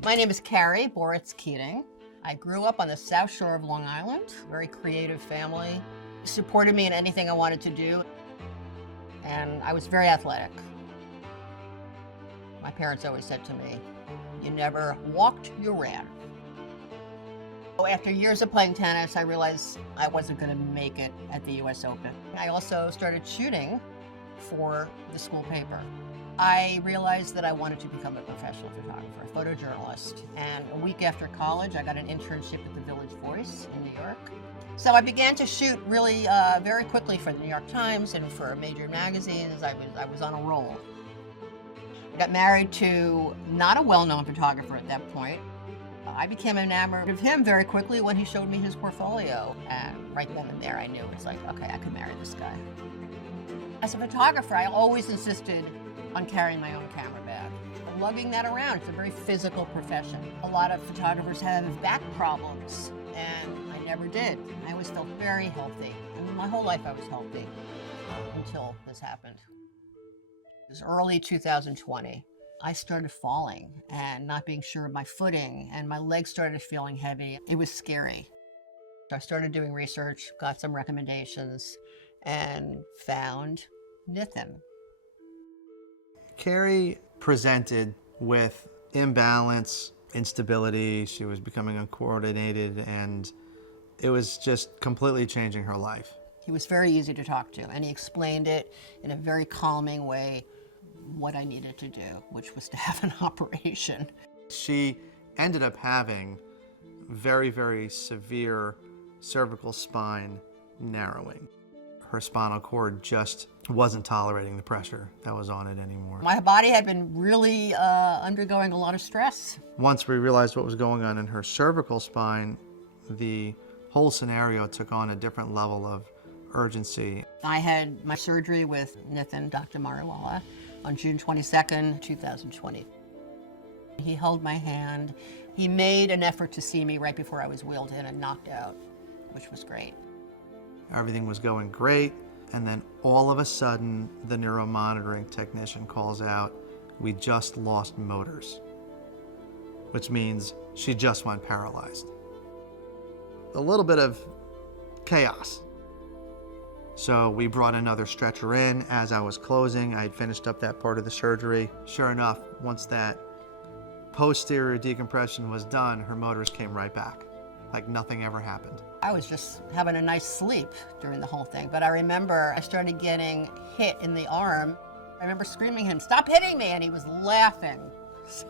My name is Carrie Keating. I grew up on the South Shore of Long Island, very creative family, supported me in anything I wanted to do, and I was very athletic. My parents always said to me, you never walked, you ran. After years of playing tennis, I realized I wasn't going to make it at the US Open. I also started shooting for the school paper. I realized that I wanted to become a professional photographer, a photojournalist. And a week after college, I got an internship at the Village Voice in New York. So I began to shoot really very quickly for the New York Times and for major magazines. I was on a roll. I got married to not a well-known photographer at that point. I became enamored of him very quickly when he showed me his portfolio. And right then and there, I knew it's like, okay, I could marry this guy. As a photographer, I always insisted on carrying my own camera bag. Lugging that around, it's a very physical profession. A lot of photographers have back problems, and I never did. I always felt very healthy. I mean, my whole life I was healthy until this happened. It was early 2020. I started falling and not being sure of my footing, and my legs started feeling heavy. It was scary. So I started doing research, got some recommendations, and found Nitin. Carrie presented with imbalance, instability. She was becoming uncoordinated, and it was just completely changing her life. He was very easy to talk to, and he explained it in a very calming way what I needed to do, which was to have an operation. She ended up having very, very severe cervical spine narrowing. Her spinal cord just wasn't tolerating the pressure that was on it anymore. My body had been really undergoing a lot of stress. Once we realized what was going on in her cervical spine, the whole scenario took on a different level of urgency. I had my surgery with Nitin, Dr. Mariwalla, on June 22nd, 2020. He held my hand. He made an effort to see me right before I was wheeled in and knocked out, which was great. Everything was going great, and then all of a sudden, the neuromonitoring technician calls out, we just lost motors, which means she just went paralyzed. A little bit of chaos. So we brought another stretcher in. As I was closing, I had finished up that part of the surgery. Sure enough, once that posterior decompression was done, her motors came right back, like nothing ever happened. I was just having a nice sleep during the whole thing, but I remember I started getting hit in the arm. I remember screaming at him, "Stop hitting me!" and he was laughing. So,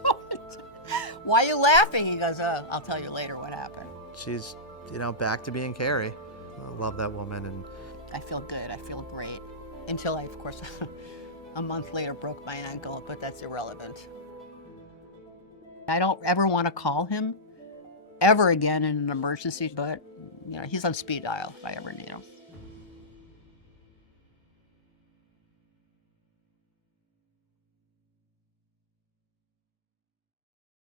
why are you laughing? He goes, I'll tell you later what happened. She's, back to being Carrie. I love that woman, and I feel good, I feel great. Until I, of course, a month later broke my ankle, but that's irrelevant. I don't ever want to call him ever again in an emergency, but he's on speed dial if I ever need him.